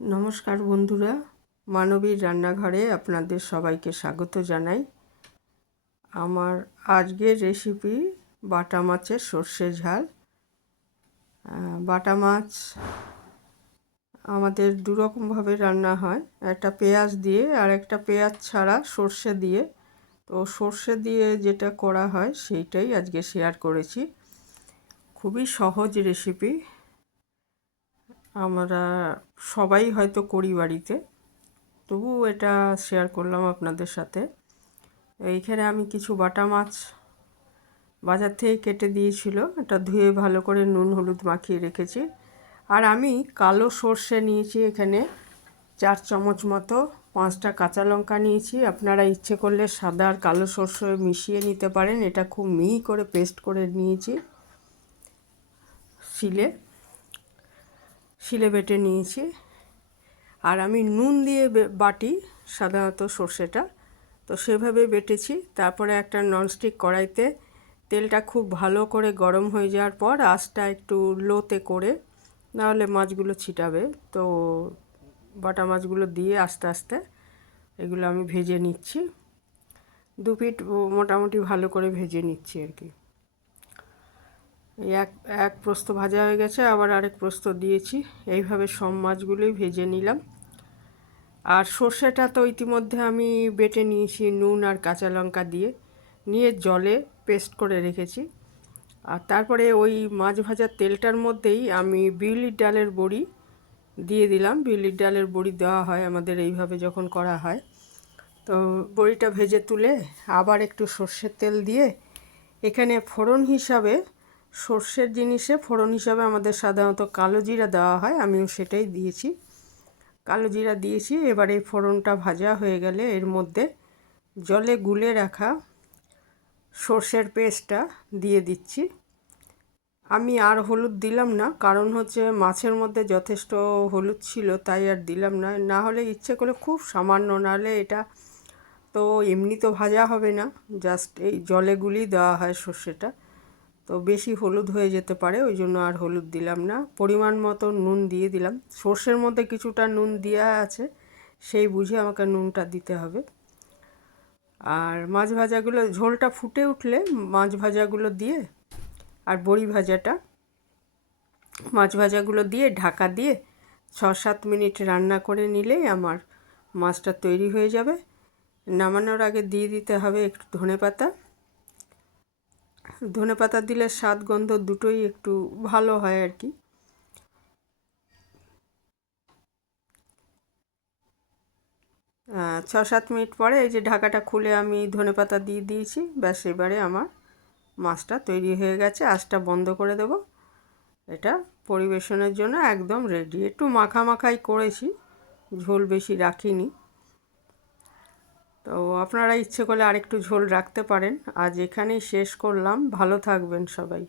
নমস্কার বন্ধুরা, মানবীর রান্নাঘরে আপনাদের সবাইকে স্বাগত জানাই। আমার আজকের রেসিপি বাটা মাছের সর্ষে ঝাল। বাটা মাছ আমাদের দুরকমভাবে রান্না হয়, একটা পেঁয়াজ দিয়ে আর একটা পেঁয়াজ ছাড়া সর্ষে দিয়ে। তো সর্ষে দিয়ে যেটা করা হয় সেইটাই আজকে শেয়ার করেছি। খুবই সহজ রেসিপি, আমরা সবাই হয়তো করি বাড়িতে, তবু এটা শেয়ার করলাম আপনাদের সাথে। এইখানে আমি কিছু বাটা মাছ বাজার থেকে কেটে দিয়েছিল, এটা ধুয়ে ভালো করে নুন হলুদ মাখিয়ে রেখেছি। আর আমি কালো সর্ষে নিয়েছি এখানে 4 চামচ মতো, 5টা কাঁচা লঙ্কা নিয়েছি। আপনারা ইচ্ছে করলে সাদা আর কালো সর্ষে মিশিয়ে নিতে পারেন। এটা খুব মিহি করে পেস্ট করে নিয়েছি, শিলে বেটে নিয়েছি। আর আমি নুন দিয়ে বাটি সাধারণত সর্ষেটা, তো সেভাবে বেটেছি। তারপরে একটা ননস্টিক কড়াইতে তেলটা খুব ভালো করে গরম হয়ে যাওয়ার পর আঁচটা একটু লোতে করে, নাহলে মাছগুলো ছিটাবে, তো বাটা মাছগুলো দিয়ে আস্তে আস্তে এগুলো আমি ভেজে নিচ্ছি। 2 পিঠ মোটামুটি ভালো করে ভেজে নিচ্ছি আর কি। এক প্রস্থ ভাজা হয়ে গেছে, আবার আরেক প্রস্থ দিয়েছি। এইভাবে সব মাছগুলোই ভেজে নিলাম। আর সর্ষেটা তো ইতিমধ্যে আমি বেটে নিয়েছি নুন আর কাঁচা লঙ্কা দিয়ে, নিয়ে জলে পেস্ট করে রেখেছি। আর তারপরে ওই মাছ ভাজার তেলটার মধ্যেই আমি বিউলির ডালের বড়ি দিয়ে দিলাম। বিউলির ডালের বড়ি দেওয়া হয় আমাদের এইভাবে যখন করা হয়। তো বড়িটা ভেজে তুলে আবার একটু সর্ষের তেল দিয়ে, এখানে ফোড়ন হিসাবে সর্ষের জিনিসে ফোড়ন হিসাবে আমাদের সাধারণত কালো জিরা দেওয়া হয়, আমিও সেটাই দিয়েছি। কালো জিরা দিয়েছি। এবার এই ফোড়নটা ভাজা হয়ে গেলে এর মধ্যে জলে গুলে রাখা সর্ষের পেস্টটা দিয়ে দিচ্ছি। আমি আর হলুদ দিলাম না, কারণ হচ্ছে মাছের মধ্যে যথেষ্ট হলুদ ছিল, তাই আর দিলাম না। না হলে ইচ্ছে করে খুব সামান্য, নাহলে এটা তো এমনি তো ভাজা হবে না, জাস্ট এই জলে গুলি দেওয়া হয় সর্ষেটা, তো বেশি হলুদ হয়ে যেতে পারে, ওই জন্য আর হলুদ দিলাম না। পরিমাণ মতো নুন দিয়ে দিলাম। সর্ষের মধ্যে কিছুটা নুন দেওয়া আছে, সেই বুঝে আমাকে নুনটা দিতে হবে। আর মাছ ভাজাগুলো ঝোলটা ফুটে উঠলে মাছ ভাজাগুলো দিয়ে আর বড়ি ভাজাটা মাছ ভাজাগুলো দিয়ে ঢাকা দিয়ে 6-7 মিনিট রান্না করে নিলেই আমার মাছটা তৈরি হয়ে যাবে। নামানোর আগে দিয়ে দিতে হবে একটু ধনেপাতা। ধনেপাতা দিলে স্বাদ গন্ধ দুটোই একটু ভালো হয় আর কি। 6-7 মিনিট পরে এই যে ঢাকাটা খুলে আমি ধনেপাতা দিয়ে দিয়েছি, ব্যাস এবারে আমার মাছটা তৈরি হয়ে গেছে। আঁচটা বন্ধ করে দেব। এটা পরিবেশনের জন্য একদম রেডি। একটু মাখা মাখাই করেছি, ঝোল বেশি রাখিনি। তো আপনারা ইচ্ছে করলে আরেকটু ঝোল রাখতে পারেন। আজ এখানেই শেষ করলাম। ভালো থাকবেন সবাই।